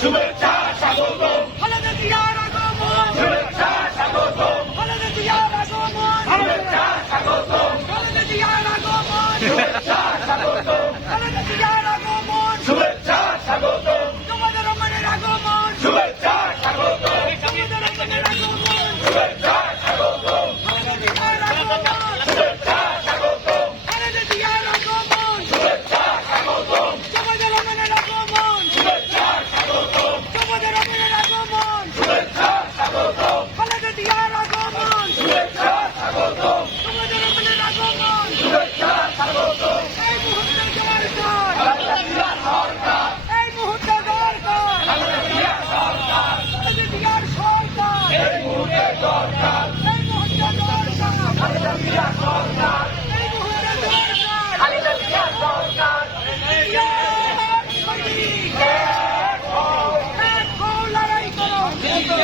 শুভেচ্ছা স্বাগত খালেদা জিয়ার আগমন। শুভেচ্ছা স্বাগত খালেদা জিয়ার আগমন। শুভেচ্ছা স্বাগত খালেদা জিয়ার আগমন। শুভেচ্ছা স্বাগত খালেদা